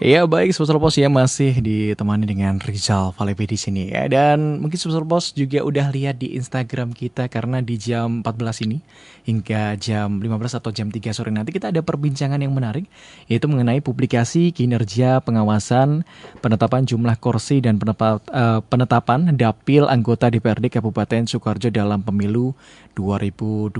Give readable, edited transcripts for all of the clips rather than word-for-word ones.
Ya baik, Sponsor Pos ya masih ditemani dengan Rizal Valepi di sini ya. Dan mungkin Sponsor Pos juga udah lihat di Instagram kita karena di jam 14 ini hingga jam 15 atau jam 3 sore nanti kita ada perbincangan yang menarik yaitu mengenai publikasi kinerja pengawasan penetapan jumlah kursi dan penetapan dapil anggota DPRD Kabupaten Sukoharjo dalam pemilu 2024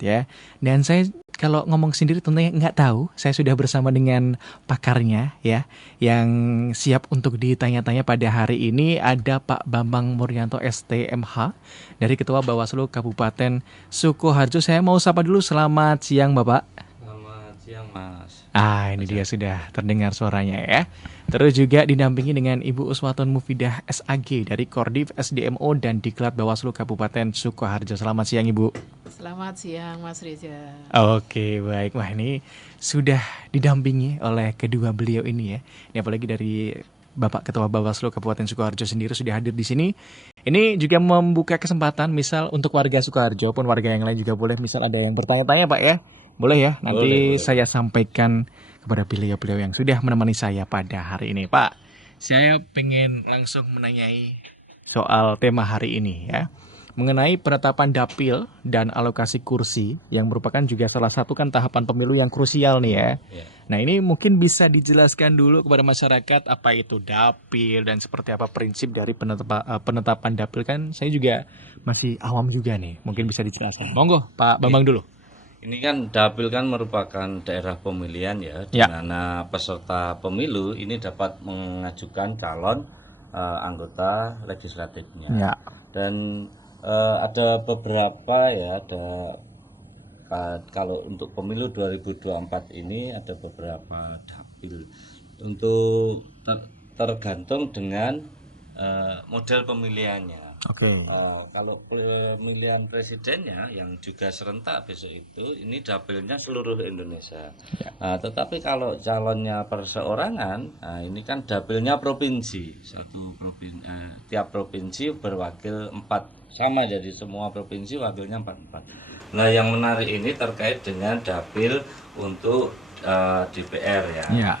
ya. Dan saya kalau ngomong sendiri tentunya nggak tahu, saya sudah bersama dengan pakarnya ya, yang siap untuk ditanya-tanya pada hari ini ada Pak Bambang Muryanto STMH dari Ketua Bawaslu Kabupaten Sukoharjo. Saya mau sapa dulu, selamat siang Bapak. Selamat siang Mas. Ini dia sudah terdengar suaranya ya. Terus juga didampingi dengan Ibu Uswatun Mufidah SAG dari Kordiv SDMO dan Diklat Bawaslu Kabupaten Sukoharjo. Selamat siang Ibu. Selamat siang Mas Reza. Oke, baik. Wah, ini sudah didampingi oleh kedua beliau ini ya. Ini apalagi dari Bapak Ketua Bawaslu Kabupaten Sukoharjo sendiri sudah hadir di sini. Ini juga membuka kesempatan misal untuk warga Sukoharjo pun warga yang lain juga boleh misal ada yang bertanya-tanya Pak ya. Boleh ya, nanti Boleh. saya sampaikan kepada beliau-beliau yang sudah menemani saya pada hari ini. Pak, saya pengen langsung menanyai soal tema hari ini ya, mengenai penetapan dapil dan alokasi kursi yang merupakan juga salah satu kan tahapan pemilu yang krusial nih ya. Ya. Nah ini mungkin bisa dijelaskan dulu kepada masyarakat apa itu dapil dan seperti apa prinsip dari penetapan dapil, kan saya juga masih awam juga nih, mungkin bisa dijelaskan. Monggo Pak Bambang dulu. Ini kan dapil kan merupakan daerah pemilihan ya, di Ya. mana peserta pemilu ini dapat mengajukan calon anggota legislatifnya. Ya. Dan ada beberapa ya, kalau untuk pemilu 2024 ini ada beberapa dapil untuk tergantung dengan model pemilihannya. Oke. Kalau pemilihan presidennya yang juga serentak besok itu, ini dapilnya seluruh Indonesia. Ya. Tetapi kalau calonnya perseorangan, ini kan dapilnya provinsi. Tiap provinsi berwakil 4, sama jadi semua provinsi wakilnya 4. Nah, yang menarik ini terkait dengan dapil untuk DPR ya. Ya.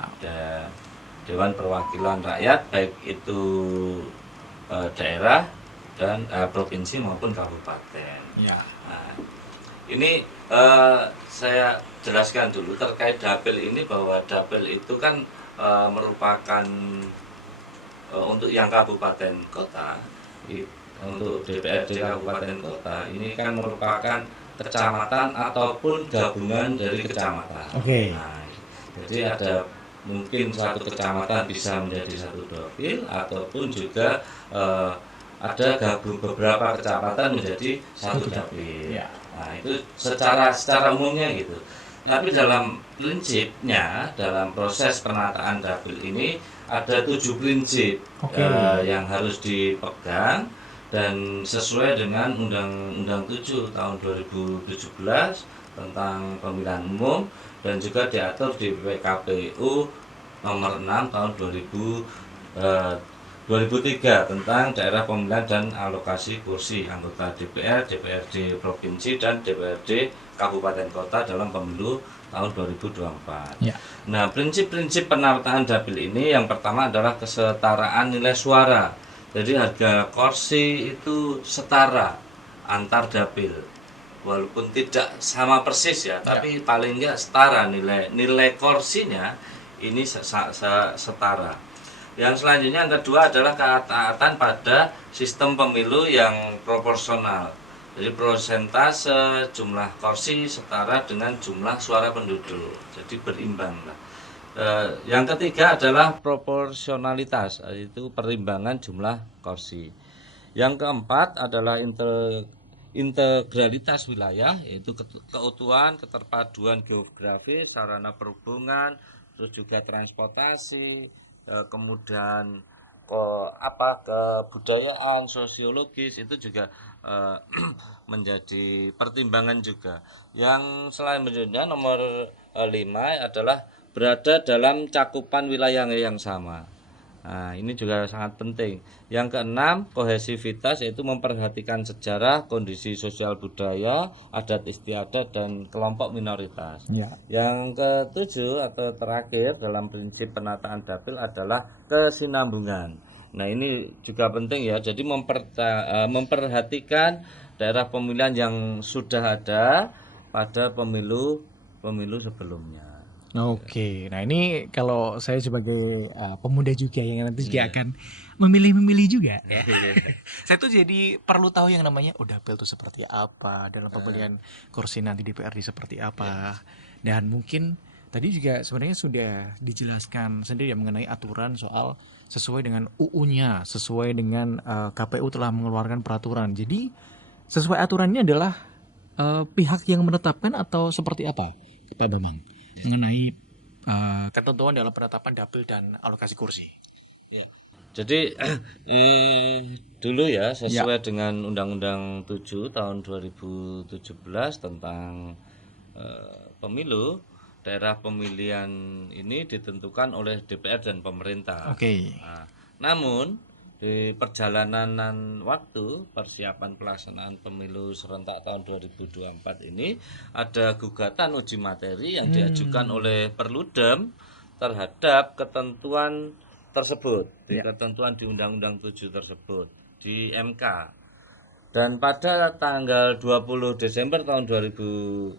Dewan Perwakilan Rakyat, baik itu daerah dan provinsi maupun kabupaten. Ya. Nah, ini saya jelaskan dulu terkait dapil ini, bahwa dapil itu kan merupakan untuk yang kabupaten kota, untuk DPRD kabupaten kota ini kan merupakan kecamatan ataupun gabungan dari kecamatan. Oke. Nah, jadi ada mungkin satu kecamatan bisa menjadi satu dapil, ataupun juga ada gabung beberapa kecamatan menjadi satu dapil. Ya. Nah, itu secara umumnya gitu. Tapi dalam prinsipnya, dalam proses penataan dapil ini ada 7 prinsip yang harus dipegang, dan sesuai dengan Undang-Undang 7 tahun 2017 tentang pemilihan umum, dan juga diatur di PKPU nomor 6 tahun 2003 tentang daerah pemilihan dan alokasi kursi anggota DPR, DPRD provinsi, dan DPRD kabupaten kota dalam pemilu tahun 2024. Ya. Nah, prinsip-prinsip penataan dapil ini yang pertama adalah kesetaraan nilai suara. Jadi harga kursi itu setara antar dapil, walaupun tidak sama persis ya, tapi paling enggak setara nilai kursinya ini setara. Yang selanjutnya, yang kedua adalah ketaatan pada sistem pemilu yang proporsional. Jadi persentase jumlah kursi setara dengan jumlah suara penduduk, jadi berimbang lah. Yang ketiga adalah proporsionalitas, yaitu perimbangan jumlah kursi. Yang keempat adalah integralitas wilayah, yaitu keutuhan, keterpaduan geografis, sarana perhubungan, terus juga transportasi, kemudian kebudayaan, sosiologis, itu juga menjadi pertimbangan juga. Yang selanjutnya nomor 5 adalah berada dalam cakupan wilayah yang sama. Nah, ini juga sangat penting. Yang keenam, kohesivitas, yaitu memperhatikan sejarah, kondisi sosial budaya, adat istiadat, dan kelompok minoritas. Ya. Yang ketujuh atau terakhir dalam prinsip penataan dapil adalah kesinambungan. Nah, ini juga penting ya. Jadi memperhatikan daerah pemilihan yang sudah ada pada pemilu sebelumnya. Oke, nah ini kalau saya sebagai pemuda juga yang nanti juga Iya. akan memilih-memilih juga ya. Saya tuh jadi perlu tahu yang namanya dapil itu seperti apa, dalam pemilihan kursi nanti DPRD seperti apa. Dan mungkin tadi juga sebenarnya sudah dijelaskan sendiri ya mengenai aturan soal sesuai dengan UU-nya, sesuai dengan KPU telah mengeluarkan peraturan. Jadi sesuai aturannya adalah pihak yang menetapkan atau seperti apa, Pak Bambang? Mengenai ketentuan dalam penetapan dapil dan alokasi kursi. Ya. Jadi dulu ya sesuai dengan Undang-Undang 7 tahun 2017 tentang pemilu, daerah pemilihan ini ditentukan oleh DPR dan pemerintah. Oke. Nah, namun di perjalanan waktu persiapan pelaksanaan pemilu serentak tahun 2024 ini ada gugatan uji materi yang diajukan oleh Perludem terhadap ketentuan tersebut, ketentuan di Undang-Undang 7 tersebut di MK. Dan pada tanggal 20 Desember tahun 2022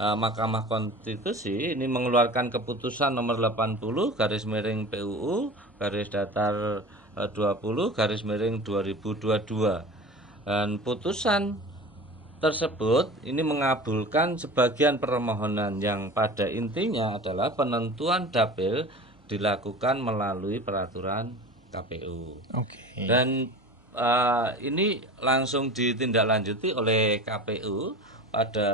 Mahkamah Konstitusi ini mengeluarkan keputusan nomor 80 garis miring PUU garis datar 20 garis miring 2022. Dan putusan tersebut ini mengabulkan sebagian permohonan yang pada intinya adalah penentuan dapil dilakukan melalui peraturan KPU. Oke. Dan ini langsung ditindaklanjuti oleh KPU pada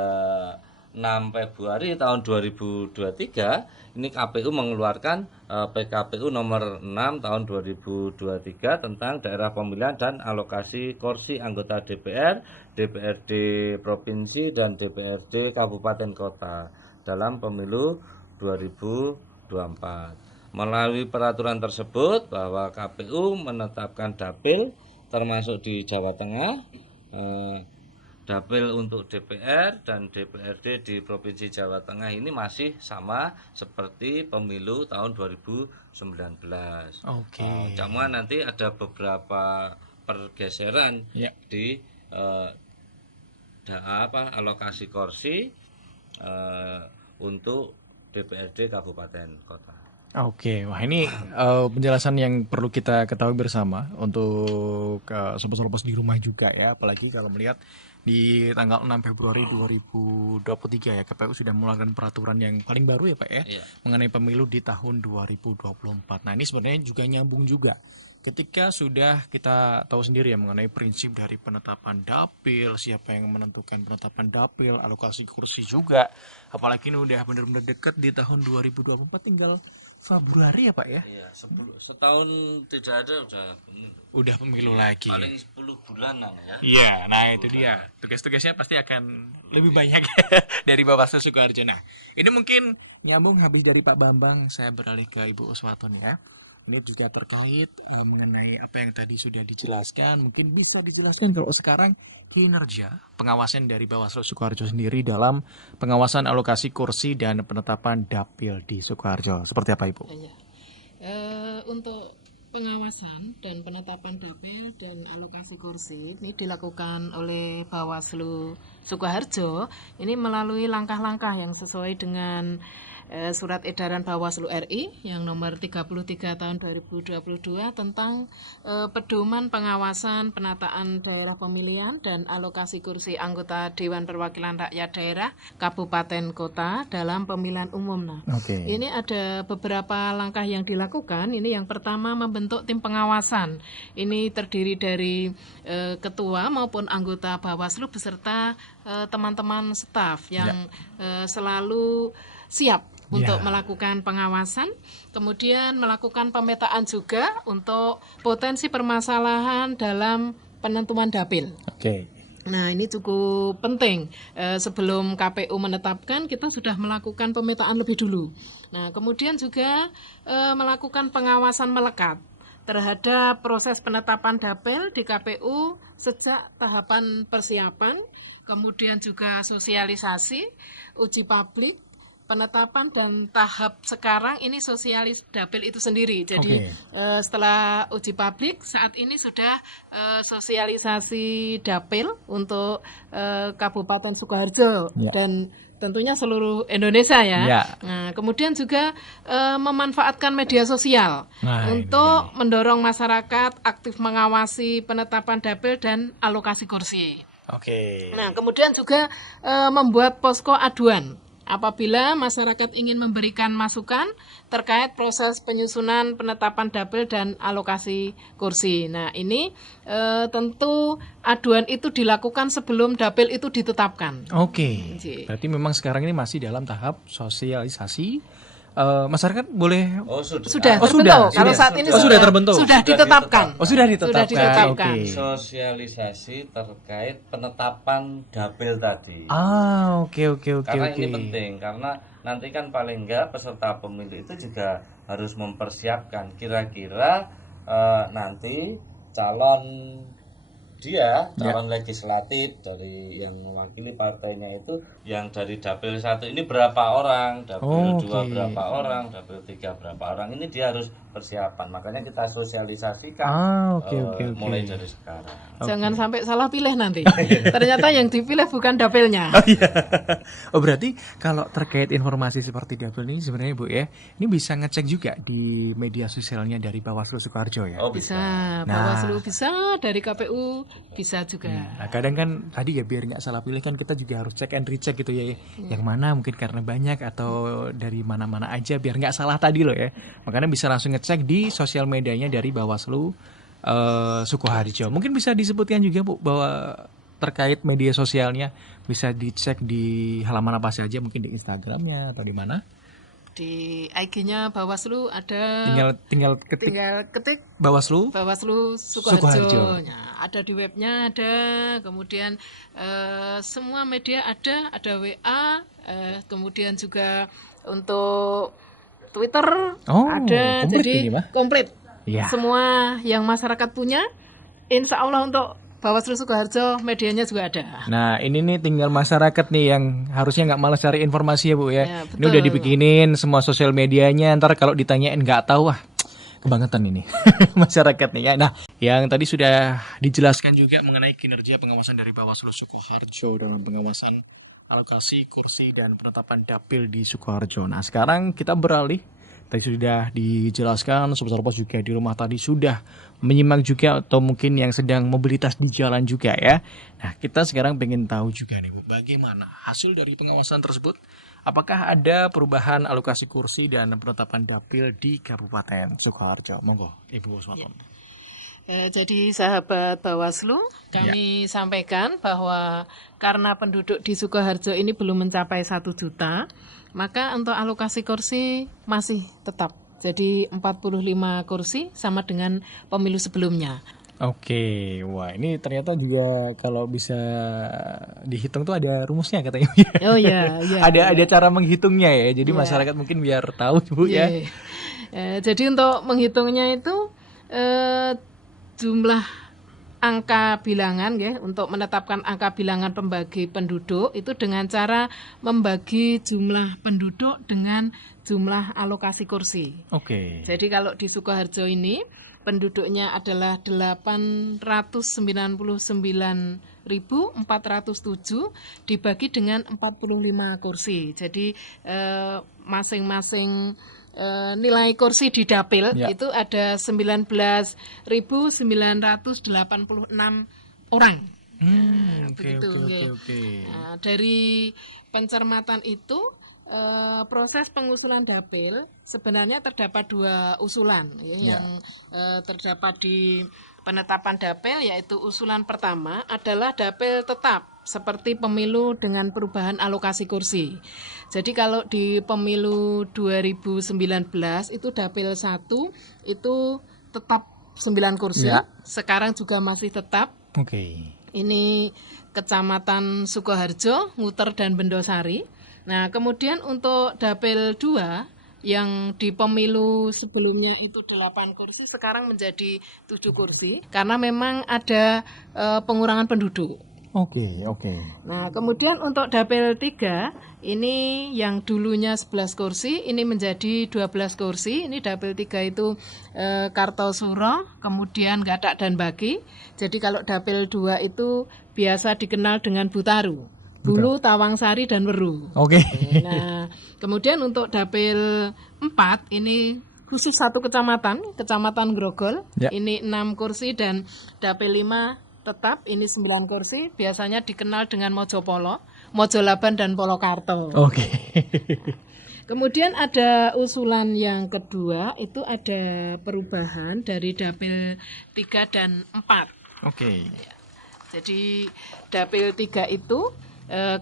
6 Februari tahun 2023. Ini KPU mengeluarkan PKPU nomor 6 tahun 2023 tentang daerah pemilihan dan alokasi kursi anggota DPR, DPRD provinsi dan DPRD kabupaten kota dalam pemilu 2024. Melalui peraturan tersebut bahwa KPU menetapkan dapil termasuk di Jawa Tengah, dapil untuk DPR dan DPRD di Provinsi Jawa Tengah ini masih sama seperti pemilu tahun 2019. Oke. Cuma nanti ada beberapa pergeseran di alokasi kursi untuk DPRD kabupaten kota. Oke, wah ini penjelasan yang perlu kita ketahui bersama untuk sobat-sobat di rumah juga ya, apalagi kalau melihat di tanggal 6 Februari 2023 ya KPU sudah mengeluarkan peraturan yang paling baru ya Pak ya, mengenai pemilu di tahun 2024. Nah ini sebenarnya juga nyambung juga ketika sudah kita tahu sendiri ya mengenai prinsip dari penetapan dapil, siapa yang menentukan penetapan dapil, alokasi kursi juga, apalagi ini udah benar-benar dekat di tahun 2024 tinggal Februari ya Pak ya? Iya, setahun tidak ada udah pemilu lagi. Paling 10 bulanan ya. Iya, nah itu dia. Tugas-tugasnya pasti akan lebih banyak dari Bawaslu Sukoharjo. Nah, ini mungkin nyambung habis dari Pak Bambang, saya beralih ke Ibu Uswaton ya. Ini juga terkait mengenai apa yang tadi sudah dijelaskan. Mungkin bisa dijelaskan kalau sekarang kinerja pengawasan dari Bawaslu Sukoharjo sendiri dalam pengawasan alokasi kursi dan penetapan dapil di Sukoharjo. Seperti apa Ibu? Untuk pengawasan dan penetapan dapil dan alokasi kursi ini dilakukan oleh Bawaslu Sukoharjo ini melalui langkah-langkah yang sesuai dengan Surat Edaran Bawaslu RI yang nomor 33 tahun 2022 tentang pedoman pengawasan penataan daerah pemilihan dan alokasi kursi anggota Dewan Perwakilan Rakyat Daerah Kabupaten Kota dalam pemilihan umum. Nah, ini ada beberapa langkah yang dilakukan. Ini yang pertama membentuk tim pengawasan. Ini terdiri dari ketua maupun anggota Bawaslu beserta teman-teman staf yang selalu siap untuk melakukan pengawasan, kemudian melakukan pemetaan juga untuk potensi permasalahan dalam penentuan dapil. Nah, ini cukup penting. Sebelum KPU menetapkan, kita sudah melakukan pemetaan lebih dulu. Nah, kemudian juga melakukan pengawasan melekat terhadap proses penetapan dapil di KPU sejak tahapan persiapan, kemudian juga sosialisasi, uji publik, penetapan, dan tahap sekarang ini sosialis dapil itu sendiri. Jadi setelah uji publik, saat ini sudah sosialisasi dapil untuk Kabupaten Sukoharjo dan tentunya seluruh Indonesia ya. Nah, kemudian juga memanfaatkan media sosial untuk mendorong masyarakat aktif mengawasi penetapan dapil dan alokasi kursi. Nah, kemudian juga membuat posko aduan apabila masyarakat ingin memberikan masukan terkait proses penyusunan penetapan dapil dan alokasi kursi. Nah, ini tentu aduan itu dilakukan sebelum dapil itu ditetapkan. Berarti memang sekarang ini masih dalam tahap sosialisasi. Masyarakat boleh sudah terbentuk. Kalau saat ini sudah terbentuk. Sudah ditetapkan. Sudah ditetapkan. Sosialisasi terkait penetapan dapil tadi. Karena ini penting karena nanti kan paling enggak peserta pemilu itu juga harus mempersiapkan kira-kira nanti calon legislatif dari yang mewakili partainya itu yang dari dapil 1 ini berapa orang, dapil 2 berapa orang, dapil 3 berapa orang, ini dia harus persiapan. Makanya kita sosialisasikan mulai dari sekarang. Jangan sampai salah pilih nanti. Ternyata yang dipilih bukan dapilnya. Berarti kalau terkait informasi seperti dapil ini sebenarnya Bu ya, ini bisa ngecek juga di media sosialnya dari Bawaslu Sukoharjo ya? Bisa. Bawaslu bisa, dari KPU bisa juga. Nah, kadang kan tadi ya biar nggak salah pilih kan kita juga harus cek and recheck gitu ya. Yang mana mungkin karena banyak atau dari mana-mana aja biar nggak salah tadi loh ya. Makanya bisa langsung ngecek di sosial medianya dari Bawaslu Sukoharjo. Mungkin bisa disebutkan juga Bu bahwa terkait media sosialnya bisa dicek di halaman apa saja, mungkin di Instagramnya atau di mana? Di IG-nya Bawaslu ada. Tinggal ketik Bawaslu Sukoharjo. Nah, ada di webnya ada, kemudian semua media ada WA, kemudian juga untuk Twitter ada, jadi komplit. Semua yang masyarakat punya, insya Allah untuk Bawaslu Sukoharjo medianya juga ada. Nah, ini nih tinggal masyarakat nih yang harusnya nggak malas cari informasi ya Bu ya. Ini udah dibikinin semua sosial medianya, ntar kalau ditanyain nggak tahu, kebangetan ini masyarakat nih ya. Nah, yang tadi sudah dijelaskan juga mengenai kinerja pengawasan dari Bawaslu Sukoharjo dalam pengawasan alokasi kursi dan penetapan dapil di Sukoharjo. Nah, sekarang kita beralih. Tadi sudah dijelaskan, Sobat Pos juga di rumah tadi sudah menyimak juga atau mungkin yang sedang mobilitas di jalan juga ya. Nah, kita sekarang pengen tahu juga nih Bu, bagaimana hasil dari pengawasan tersebut? Apakah ada perubahan alokasi kursi dan penetapan dapil di Kabupaten Sukoharjo? Monggo, Ibu Usmaton. Jadi sahabat Bawaslu, kami sampaikan bahwa karena penduduk di Sukoharjo ini belum mencapai 1 juta, maka untuk alokasi kursi masih tetap. Jadi 45 kursi sama dengan pemilu sebelumnya. Wah ini ternyata juga kalau bisa dihitung tuh ada rumusnya katanya. Ada cara menghitungnya ya. Jadi masyarakat mungkin biar tahu Bu ya. Jadi untuk menghitungnya itu jumlah angka bilangan ya, untuk menetapkan angka bilangan pembagi penduduk itu dengan cara membagi jumlah penduduk dengan jumlah alokasi kursi. Jadi kalau di Sukoharjo ini penduduknya adalah 899.407 dibagi dengan 45 kursi. Jadi masing-masing nilai kursi di dapil itu ada 19.986 orang. Nah, dari pencermatan itu proses pengusulan dapil sebenarnya terdapat 2 usulan yang terdapat di penetapan dapil, yaitu usulan pertama adalah dapil tetap seperti pemilu dengan perubahan alokasi kursi. Jadi kalau di pemilu 2019 itu dapil 1 itu tetap 9 kursi, sekarang juga masih tetap. Ini Kecamatan Sukoharjo, Nguter dan Bendosari. Nah, kemudian untuk Dapil 2 yang di pemilu sebelumnya itu 8 kursi sekarang menjadi 7 kursi karena memang ada pengurangan penduduk. Oke. Nah, kemudian untuk Dapil 3 ini yang dulunya 11 kursi ini menjadi 12 kursi. Ini Dapil 3 itu Kartosuro, kemudian Gatak dan Baki. Jadi kalau Dapil 2 itu biasa dikenal dengan Butaru, Bulu, Tawangsari dan Weru. Oke. Nah, kemudian untuk Dapil 4 ini khusus satu kecamatan, Kecamatan Grogol. Ya. Ini 6 kursi dan Dapil 5 tetap ini 9 kursi, biasanya dikenal dengan Mojopolo, Mojolaban dan Polokarto. Oke. Kemudian ada usulan yang kedua, itu ada perubahan dari Dapil 3 dan 4. Oke. Jadi Dapil 3 itu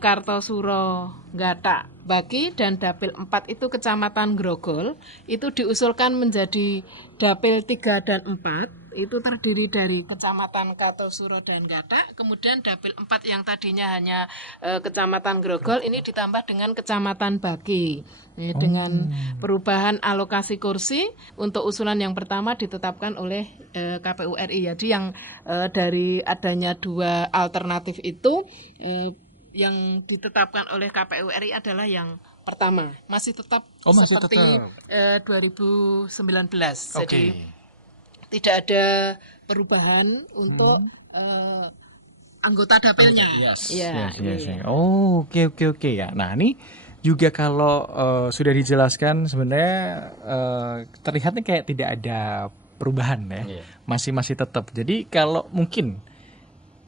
Kartosuro, Gatak, Baki, dan Dapil 4 itu Kecamatan Grogol. Itu diusulkan menjadi Dapil 3 dan 4. Itu terdiri dari Kecamatan Kartosuro dan Gatak. Kemudian Dapil 4 yang tadinya hanya Kecamatan Grogol ini ditambah dengan Kecamatan Baki. Dengan perubahan alokasi kursi untuk usulan yang pertama ditetapkan oleh KPU RI. Jadi yang dari adanya 2 alternatif itu yang ditetapkan oleh KPU RI adalah yang pertama, masih tetap seperti 2019. Jadi tidak ada perubahan untuk anggota dapilnya. Yes. Oke ya. Nah, ini juga kalau sudah dijelaskan sebenarnya terlihatnya kayak tidak ada perubahan ya. Masih tetap. Jadi kalau mungkin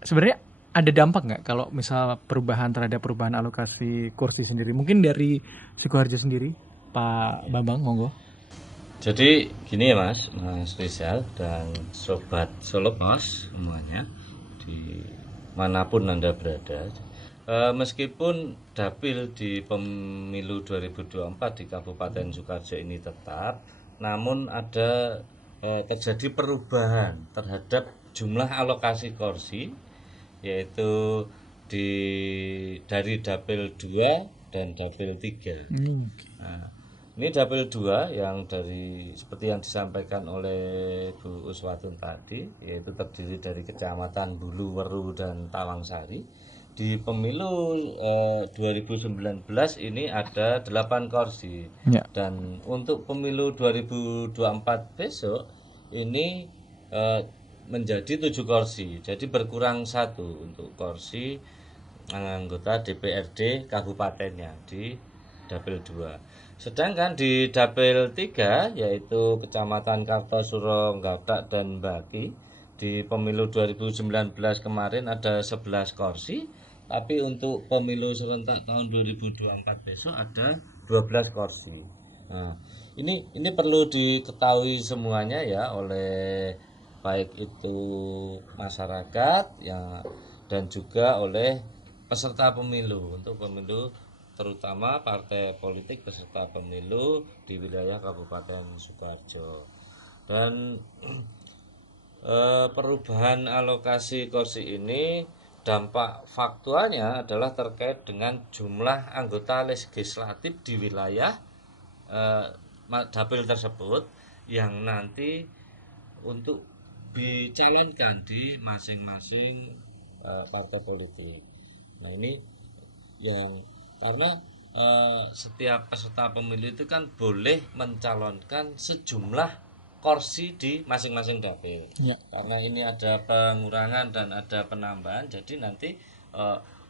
sebenarnya ada dampak nggak kalau misal perubahan terhadap perubahan alokasi kursi sendiri? Mungkin dari Sukoharjo sendiri, Pak Bambang, monggo. Jadi gini ya Mas Rizal dan Sobat Solopos semuanya, di manapun Anda berada. Meskipun dapil di pemilu 2024 di Kabupaten Sukoharjo ini tetap, namun ada terjadi perubahan terhadap jumlah alokasi kursi, yaitu dari Dapil 2 dan Dapil 3. Nah, ini Dapil 2 yang seperti yang disampaikan oleh Bu Uswatun tadi, yaitu terdiri dari Kecamatan Bulu, Weru dan Tawangsari. Di pemilu 2019 ini ada 8 kursi. Dan untuk pemilu 2024 besok ini menjadi 7 kursi, jadi berkurang 1 untuk kursi anggota DPRD kabupatennya di Dapil 2. Sedangkan di Dapil 3 yaitu Kecamatan Kartosuro, Gatak dan Baki, di pemilu 2019 kemarin ada 11 kursi, tapi untuk pemilu serentak tahun 2024 besok ada 12 kursi. Nah, ini perlu diketahui semuanya ya oleh baik itu masyarakat ya dan juga oleh peserta pemilu. Untuk pemilu terutama partai politik peserta pemilu di wilayah Kabupaten Sukoharjo. Dan perubahan alokasi kursi ini dampak faktualnya adalah terkait dengan jumlah anggota legislatif di wilayah dapil tersebut yang nanti untuk dicalonkan di masing-masing partai politik. Nah, ini yang karena setiap peserta pemilu itu kan boleh mencalonkan sejumlah kursi di masing-masing dapil. Karena ini ada pengurangan dan ada penambahan, jadi nanti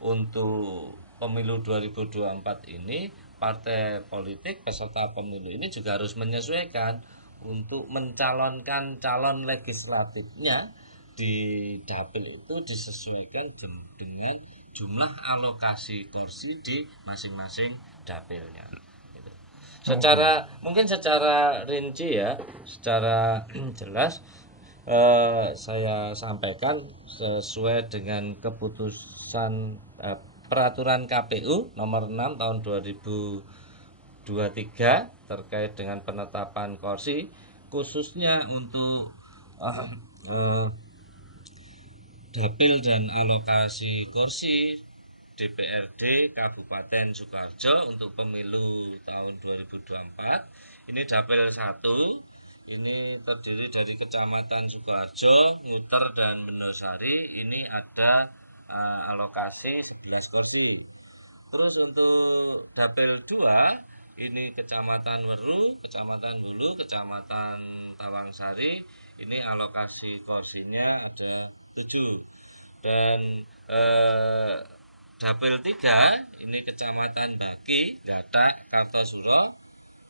untuk pemilu 2024 ini partai politik peserta pemilu ini juga harus menyesuaikan untuk mencalonkan calon legislatifnya di dapil itu disesuaikan dengan jumlah alokasi kursi di masing-masing dapilnya. Mungkin secara rinci ya, secara jelas saya sampaikan sesuai dengan keputusan peraturan KPU nomor 6 tahun 2023 terkait dengan penetapan kursi, khususnya untuk dapil dan alokasi kursi DPRD Kabupaten Sukoharjo untuk pemilu tahun 2024. Ini dapil 1. Ini terdiri dari Kecamatan Sukoharjo, Nguter dan Bendosari. Ini ada alokasi 11 kursi. Terus untuk dapil 2 ini Kecamatan Weru, Kecamatan Hulu, Kecamatan Tawangsari. Ini alokasi kursinya ada 7. Dan dapil 3 ini Kecamatan Baki, Gatak, Kartosuro.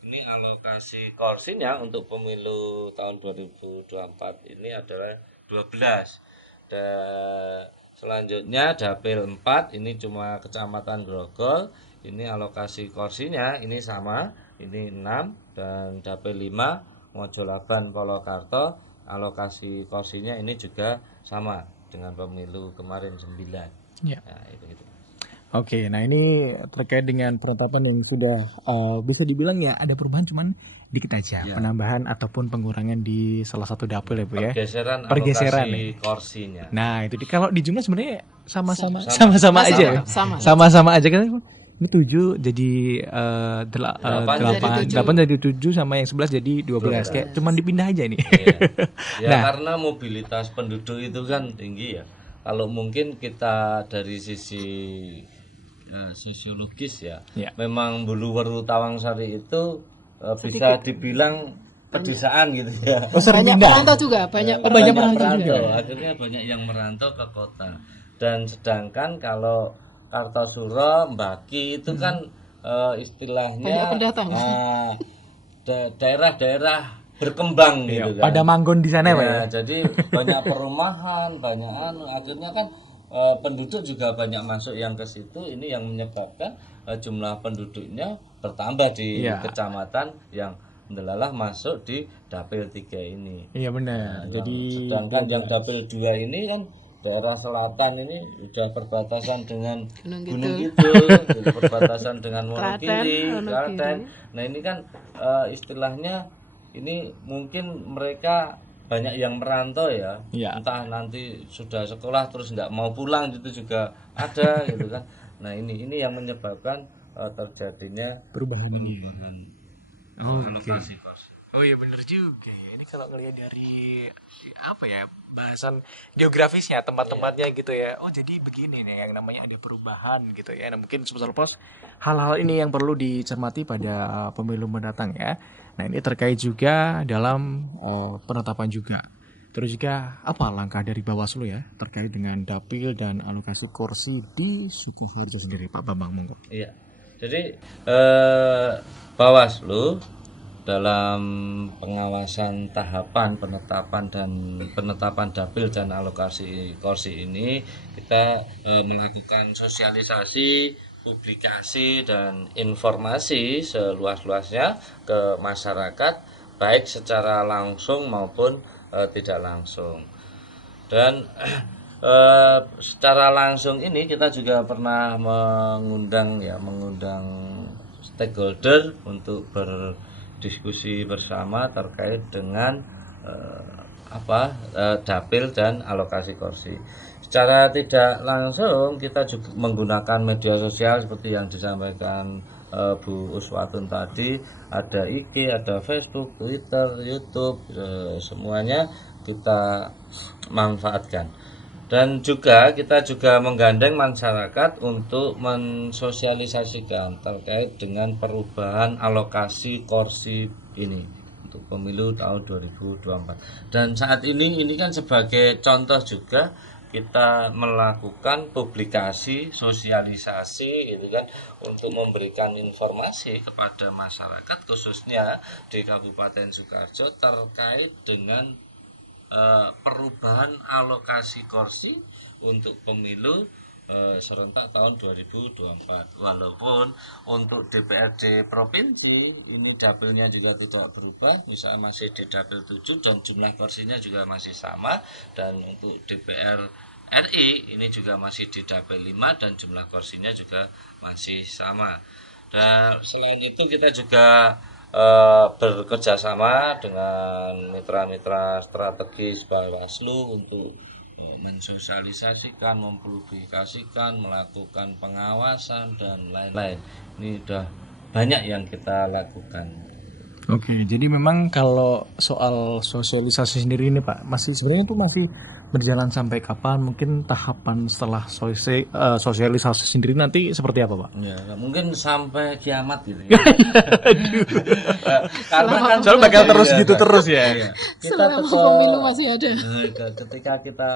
Ini alokasi kursinya untuk pemilu tahun 2024 ini adalah 12. Dan selanjutnya dapil 4 ini cuma Kecamatan Grogol. Ini alokasi kursinya ini sama, ini 6. Dan dapil 5 Mojolaban Polokarto, alokasi kursinya ini juga sama dengan pemilu kemarin 9. Ya. Nah, itu. Oke, nah ini terkait dengan penetapan yang sudah bisa dibilang ya ada perubahan cuman dikit aja, Ya. penambahan ataupun pengurangan di salah satu dapil ya Bu ya. Pergeseran Pergeseran alokasi kursinya. Nah itu kalau di jumlah sebenarnya sama-sama Sama. aja ya. Sama. Sama-sama aja kan ini 7 jadi 8 Delapan jadi 7 sama yang 11 jadi 12 kayak cuman dipindah aja nih. Iya. Ya Nah. karena mobilitas penduduk itu kan tinggi ya. Kalau mungkin kita dari sisi sosiologis ya, Ya. memang Buluweru Tawangsari itu bisa dibilang pedesaan gitu ya. Oh, sering Banyak pindah. perantau juga, banyak banyak perantau perantau juga. Akhirnya banyak yang merantau ke kota. Dan sedangkan kalau Kartosuro, Mbaki itu kan istilahnya Banyak pendatang. daerah-daerah berkembang gitu kan. Pada manggon di sana ya, Pak ya. Jadi banyak perumahan, banyak akhirnya kan penduduk juga banyak masuk yang ke situ. Ini yang menyebabkan jumlah penduduknya bertambah di Iya. kecamatan yang ndelalah masuk di dapil 3 ini. Iya benar. Jadi Sedangkan yang dapil 2 ini kan daerah selatan ini udah perbatasan dengan Gunung Kidul, perbatasan dengan Wonogiri, Klaten. Nah ini kan istilahnya ini mungkin mereka banyak yang merantau ya. Iya. Entah nanti sudah sekolah terus nggak mau pulang gitu juga ada gitu kan. Nah ini yang menyebabkan terjadinya perubahan. alokasi kursi. Oh iya bener juga ya. Ini kalau ngelihat dari apa ya bahasan geografisnya tempat-tempatnya gitu ya. Oh jadi begini nih yang namanya ada perubahan gitu ya. Nah mungkin Sobat Pos hal-hal ini yang perlu dicermati pada pemilu mendatang ya. Nah ini terkait juga dalam penetapan juga. Terus juga apa langkah dari Bawaslu ya terkait dengan dapil dan alokasi kursi di Sukoharjo sendiri Pak Bambang monggo. Iya. Jadi Bawaslu dalam pengawasan tahapan penetapan dapil dan alokasi kursi ini kita melakukan sosialisasi, publikasi dan informasi seluas-luasnya ke masyarakat baik secara langsung maupun tidak langsung. Dan secara langsung ini kita juga pernah mengundang stakeholder untuk berdiskusi bersama terkait dengan dapil dan alokasi kursi. Secara tidak langsung kita juga menggunakan media sosial seperti yang disampaikan Bu Uswatun tadi, ada IG, ada Facebook, Twitter, YouTube, semuanya kita manfaatkan. Dan juga kita juga menggandeng masyarakat untuk mensosialisasikan terkait dengan perubahan alokasi kursi ini untuk pemilu tahun 2024. Dan saat ini kan sebagai contoh juga kita melakukan publikasi, sosialisasi gitu kan untuk memberikan informasi kepada masyarakat khususnya di Kabupaten Sukoharjo terkait dengan perubahan alokasi kursi untuk pemilu serentak tahun 2024. Walaupun untuk DPRD provinsi ini dapilnya juga tidak berubah, misalnya masih di dapil 7 dan jumlah kursinya juga masih sama, dan untuk DPR RI ini juga masih di dapil 5 dan jumlah kursinya juga masih sama. Dan selain itu kita juga bekerja sama dengan mitra-mitra strategis Bawaslu untuk mensosialisasikan, mempublikasikan, melakukan pengawasan dan lain-lain. Ini udah banyak yang kita lakukan. Oke, jadi memang kalau soal sosialisasi sendiri ini Pak, masih sebenarnya itu masih berjalan sampai kapan? Mungkin tahapan setelah sosialisasi sendiri nanti seperti apa Pak? Ya, mungkin sampai kiamat gitu ya. Karena kan Soalnya bakal terus iya, gitu Pak. terus ya. Iya. Kita Selama tetap pemilu masih ada. ketika kita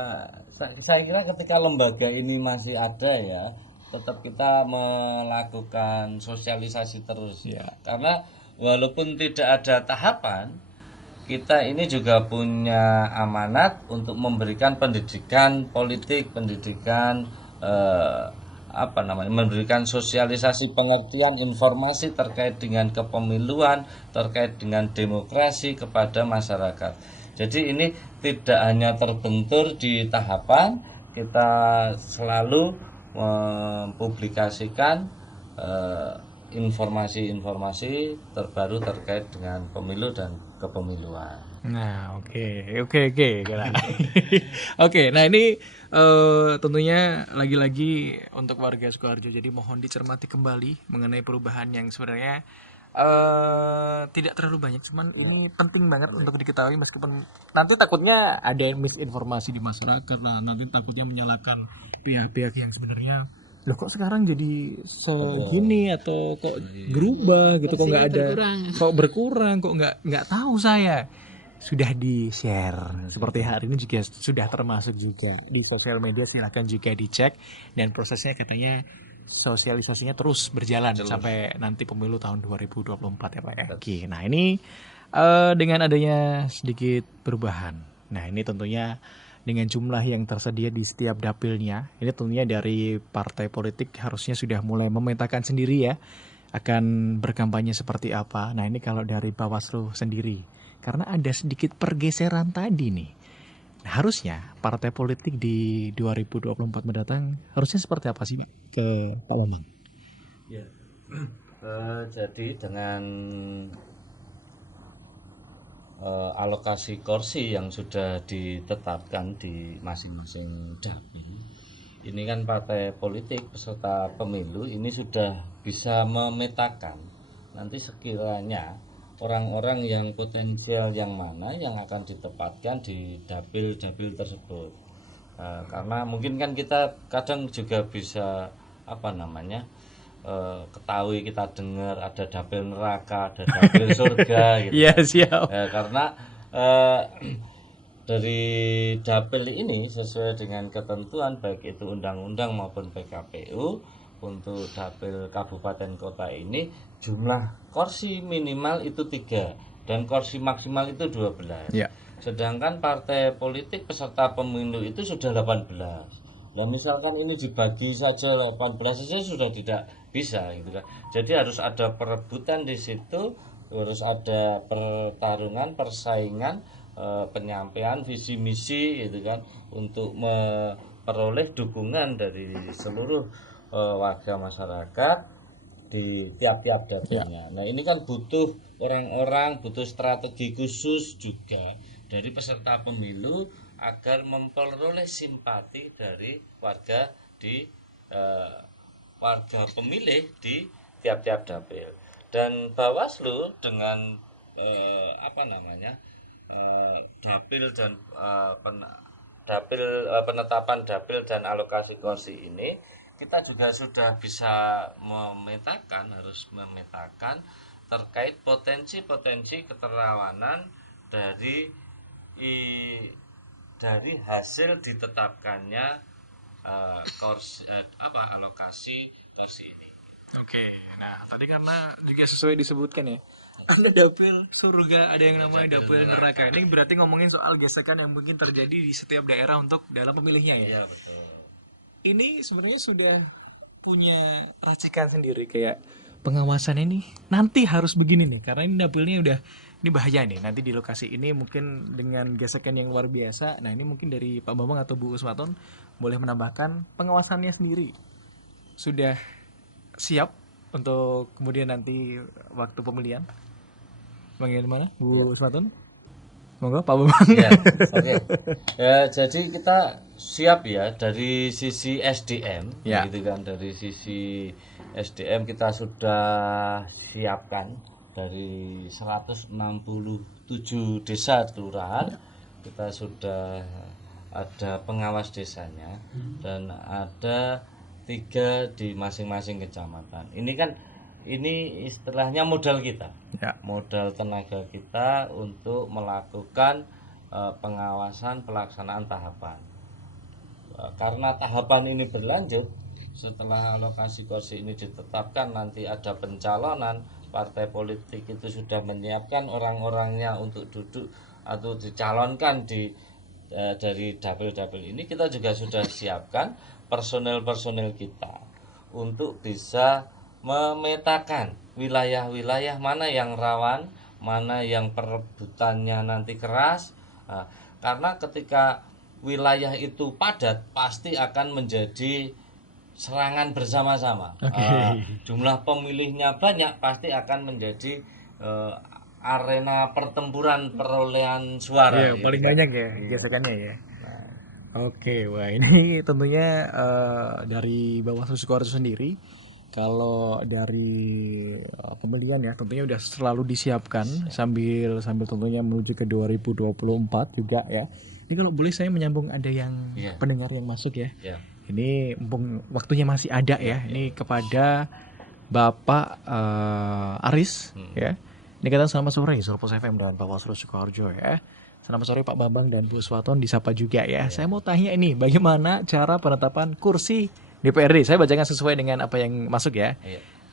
saya kira ketika lembaga ini masih ada ya, tetap kita melakukan sosialisasi terus ya. Karena walaupun tidak ada tahapan, kita ini juga punya amanat untuk memberikan pendidikan politik, pendidikan memberikan sosialisasi pengertian informasi terkait dengan kepemiluan, terkait dengan demokrasi kepada masyarakat. Jadi ini tidak hanya terbentur di tahapan, kita selalu mempublikasikan informasi-informasi terbaru terkait dengan pemilu dan kepemiluan. Nah, oke. Oke, nah ini tentunya lagi-lagi untuk warga Sukoharjo. Jadi mohon dicermati kembali mengenai perubahan yang sebenarnya tidak terlalu banyak, cuman ini penting banget untuk diketahui meskipun nanti takutnya ada misinformasi di masyarakat. Nah, nanti takutnya menyalahkan pihak-pihak yang sebenarnya loh kok sekarang jadi segini atau kok berubah gitu, kok nggak ada, kok berkurang, kok nggak tahu saya. Sudah di-share seperti hari ini juga sudah termasuk juga di sosial media, silahkan juga dicek, dan prosesnya katanya sosialisasinya terus berjalan sampai nanti pemilu tahun 2024 ya Pak ya. Oke, nah ini dengan adanya sedikit perubahan. Nah ini tentunya dengan jumlah yang tersedia di setiap dapilnya, ini tentunya dari partai politik harusnya sudah mulai memetakan sendiri ya akan berkampanye seperti apa. Nah ini kalau dari Bawaslu sendiri, karena ada sedikit pergeseran tadi nih, nah, harusnya partai politik di 2024 mendatang harusnya seperti apa sih Pak ke Pak Bambang? Ya. Jadi dengan alokasi kursi yang sudah ditetapkan di masing-masing dapil, ini kan partai politik peserta pemilu ini sudah bisa memetakan nanti sekiranya orang-orang yang potensial yang mana yang akan ditempatkan di dapil-dapil tersebut. Karena mungkin kan kita kadang juga bisa ketahui, kita dengar ada dapil neraka, ada dapil surga gitu. Iya, siap. Karena dari dapil ini sesuai dengan ketentuan baik itu undang-undang maupun PKPU, untuk dapil kabupaten kota ini jumlah kursi minimal itu 3 dan kursi maksimal itu 12. Ya. Sedangkan partai politik peserta pemilu itu sudah 18. Nah, misalkan ini dibagi saja 18 saja sudah tidak bisa gitu kan. Jadi harus ada perebutan di situ, harus ada pertarungan, persaingan, penyampaian visi misi gitu kan, untuk memperoleh dukungan dari seluruh warga masyarakat di tiap-tiap dapilnya. Nah, ini kan butuh orang-orang, butuh strategi khusus juga dari peserta pemilu agar memperoleh simpati dari warga warga pemilih di tiap-tiap dapil. Dan Bawaslu dengan dapil dan penetapan dapil dan alokasi kursi ini, kita juga sudah bisa harus memetakan terkait potensi-potensi keterawanan dari hasil ditetapkannya alokasi kursi ini. Oke, nah tadi karena juga sesuai disebutkan ya, ada dapil surga, ada yang namanya dapil neraka. Ini berarti ngomongin soal gesekan yang mungkin terjadi di setiap daerah untuk dalam pemilihnya ya. Iya, betul. Ini sebenarnya sudah punya racikan sendiri kayak pengawasan ini nanti harus begini nih, karena ini dapilnya udah, ini bahaya nih nanti di lokasi ini mungkin dengan gesekan yang luar biasa. Nah ini mungkin dari Pak Bambang atau Bu Usmaton boleh menambahkan pengawasannya sendiri sudah siap untuk kemudian nanti waktu pemilihan. Bagaimana Bu Usmaton? Monggo Pak Bambang. Ya, oke. Ya, jadi kita siap ya dari sisi SDM, Ya. gitu kan. Dari sisi SDM kita sudah siapkan dari 167 desa kelurahan. Kita sudah ada pengawas desanya dan ada 3 di masing-masing kecamatan. Ini istilahnya modal kita. Ya. Modal tenaga kita untuk melakukan pengawasan pelaksanaan tahapan. Karena tahapan ini berlanjut, setelah alokasi kursi ini ditetapkan, nanti ada pencalonan, partai politik itu sudah menyiapkan orang-orangnya untuk duduk atau dicalonkan dari dapil-dapil ini. Kita juga sudah siapkan personel-personel kita untuk bisa memetakan wilayah-wilayah mana yang rawan, mana yang perebutannya nanti keras. Nah, karena ketika wilayah itu padat pasti akan menjadi serangan bersama-sama. Jumlah pemilihnya banyak pasti akan menjadi arena pertempuran perolehan suara. Iya, paling banyak ya gesekannya ya. Oke, wah ini tentunya dari Bawaslu Sukoharjo sendri, kalau dari pemilihan ya tentunya udah selalu disiapkan sambil tentunya menuju ke 2024 juga ya. Ini kalau boleh saya menyambung, ada yang pendengar yang masuk ya. Ini mumpung waktunya masih ada ya. Ini kepada Bapak Aris ya. Ini kata selamat sore Surpos FM dan Bawaslu Sukoharjo ya. Selamat sore Pak Bambang dan Bu Swaton, disapa juga ya. Saya mau tanya ini, bagaimana cara penetapan kursi DPRD? Saya bacakan sesuai dengan apa yang masuk ya.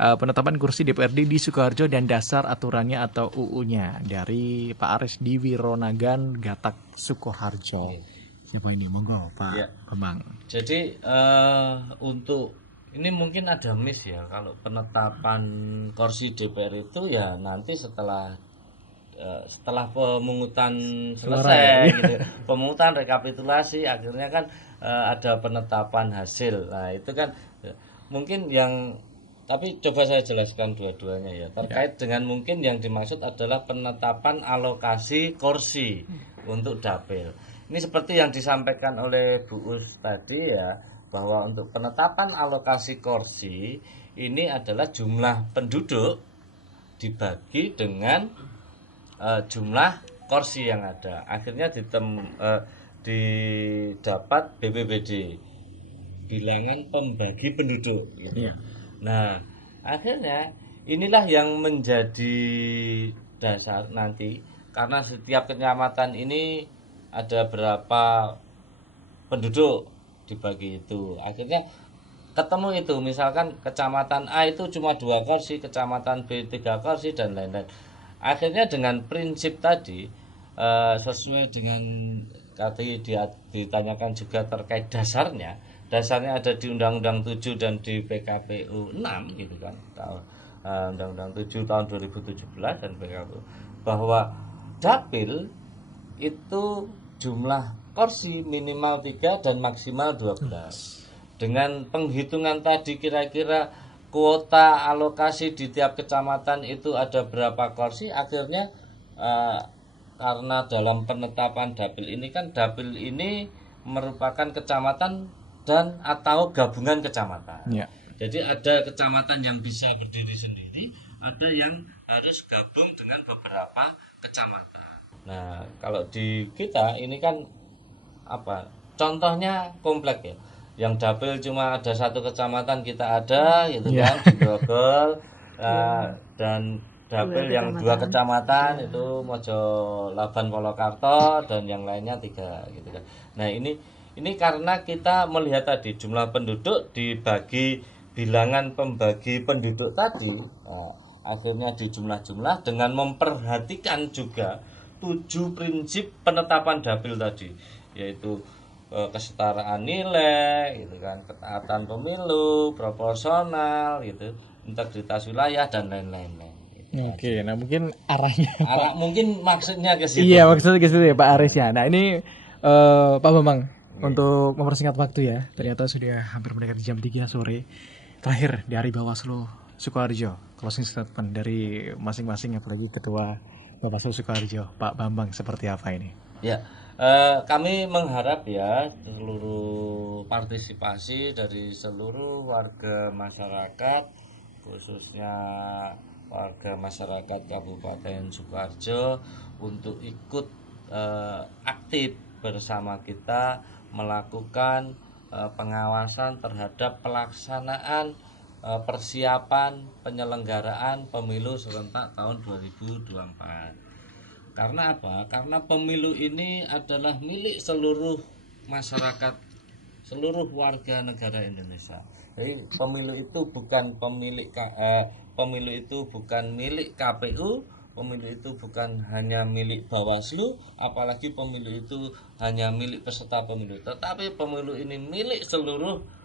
Penetapan kursi DPRD di Sukoharjo dan dasar aturannya atau UU-nya dari Pak Aris di Wironagan, Gatak, Sukoharjo. Siapa ini? Monggo Pak Bambang. Jadi untuk ini mungkin ada miss ya, kalau penetapan kursi DPR itu ya nanti setelah pemungutan selesai gitu. Pemungutan rekapitulasi akhirnya kan ada penetapan hasil. Nah, itu kan mungkin yang, tapi coba saya jelaskan dua-duanya ya. Terkait dengan mungkin yang dimaksud adalah penetapan alokasi kursi untuk dapil. Ini seperti yang disampaikan oleh Bu Us tadi ya, bahwa untuk penetapan alokasi kursi ini adalah jumlah penduduk dibagi dengan jumlah kursi yang ada. Akhirnya didapat BPBD, bilangan pembagi penduduk gitu. Nah, akhirnya inilah yang menjadi dasar nanti, karena setiap kecamatan ini ada berapa penduduk dibagi itu. Akhirnya ketemu itu, misalkan kecamatan A itu cuma 2 kursi, kecamatan B 3 kursi dan lain-lain. Akhirnya dengan prinsip tadi, sesuai dengan tadi ditanyakan juga terkait dasarnya ada di Undang-Undang 7 dan di PKPU 6 gitu kan, Undang-Undang 7 tahun 2017 dan PKPU, bahwa dapil itu jumlah kursi minimal 3 dan maksimal 12. Dengan penghitungan tadi kira-kira kuota alokasi di tiap kecamatan itu ada berapa kursi, akhirnya karena dalam penetapan dapil ini kan, dapil ini merupakan kecamatan dan atau gabungan kecamatan. Jadi ada kecamatan yang bisa berdiri sendiri, ada yang harus gabung dengan beberapa kecamatan. Nah, kalau di kita ini kan contohnya komplek ya. Yang dapil cuma ada 1 kecamatan kita ada gitu kan, di Grogol, dan dapil yang 2 kecamatan itu Mojo Laban Polokarto dan yang lainnya 3 gitu kan. Nah, ini karena kita melihat tadi jumlah penduduk dibagi bilangan pembagi penduduk tadi, akhirnya dijumlah-jumlah dengan memperhatikan juga 7 prinsip penetapan dapil tadi, yaitu kesetaraan nilai gitu kan, ketaatan pemilu, proporsional gitu, integritas wilayah dan lain-lain. Oke, nah mungkin arahnya mungkin maksudnya ke situ. Iya, maksudnya ke situ ya Pak Aris ya. Nah, ini Pak Bambang, untuk mempersingkat waktu ya, ternyata sudah hampir mendekati jam 3 sore. Terakhir dari Bawaslu Sukoharjo, closing statement dari masing-masing, apalagi Ketua Bawaslu Sukoharjo, Pak Bambang, seperti apa ini? Ya, kami mengharap ya seluruh partisipasi dari seluruh warga masyarakat, khususnya warga masyarakat Kabupaten Sukoharjo untuk ikut aktif bersama kita melakukan pengawasan terhadap pelaksanaan persiapan penyelenggaraan pemilu serentak tahun 2024. Karena apa? Karena pemilu ini adalah milik seluruh masyarakat, seluruh warga negara Indonesia. Jadi pemilu itu bukan pemilu itu bukan milik KPU, pemilu itu bukan hanya milik Bawaslu, apalagi pemilu itu hanya milik peserta pemilu. Tetapi pemilu ini milik seluruh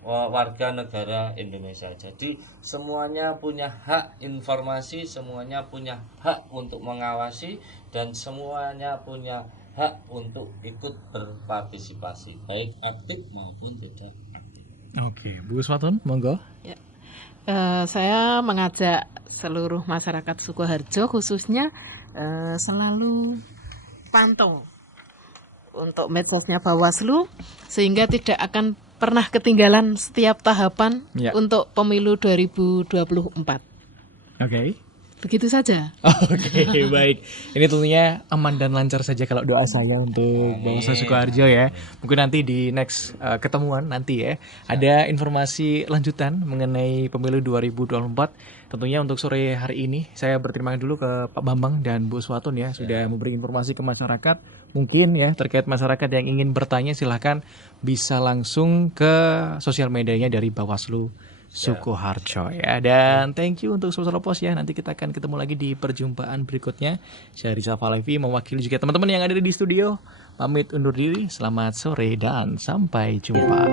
warga negara Indonesia. Jadi semuanya punya hak informasi, semuanya punya hak untuk mengawasi, dan semuanya punya hak untuk ikut berpartisipasi, baik aktif maupun tidak aktif. Oke, Bu Swatun, monggo. Ya. Saya mengajak seluruh masyarakat Sukoharjo khususnya selalu pantau untuk medsosnya Bawaslu sehingga tidak akan pernah ketinggalan setiap tahapan untuk pemilu 2024. Oke. Begitu saja. Oke, baik. Ini tentunya aman dan lancar saja kalau doa saya untuk Bawaslu Sukoharjo ya. Mungkin nanti di next ketemuan nanti ya ada informasi lanjutan mengenai pemilu 2024. Tentunya untuk sore hari ini saya berterima kasih dulu ke Pak Bambang dan Bu Swatun ya sudah memberi informasi ke masyarakat. Mungkin ya terkait masyarakat yang ingin bertanya silahkan bisa langsung ke sosial medianya dari Bawaslu Sukoharjo ya. Dan thank you untuk Sobat Pos ya. Nanti kita akan ketemu lagi di perjumpaan berikutnya. Saya Rizal Falevi mewakili juga teman-teman yang ada di studio. Pamit undur diri. Selamat sore dan sampai jumpa.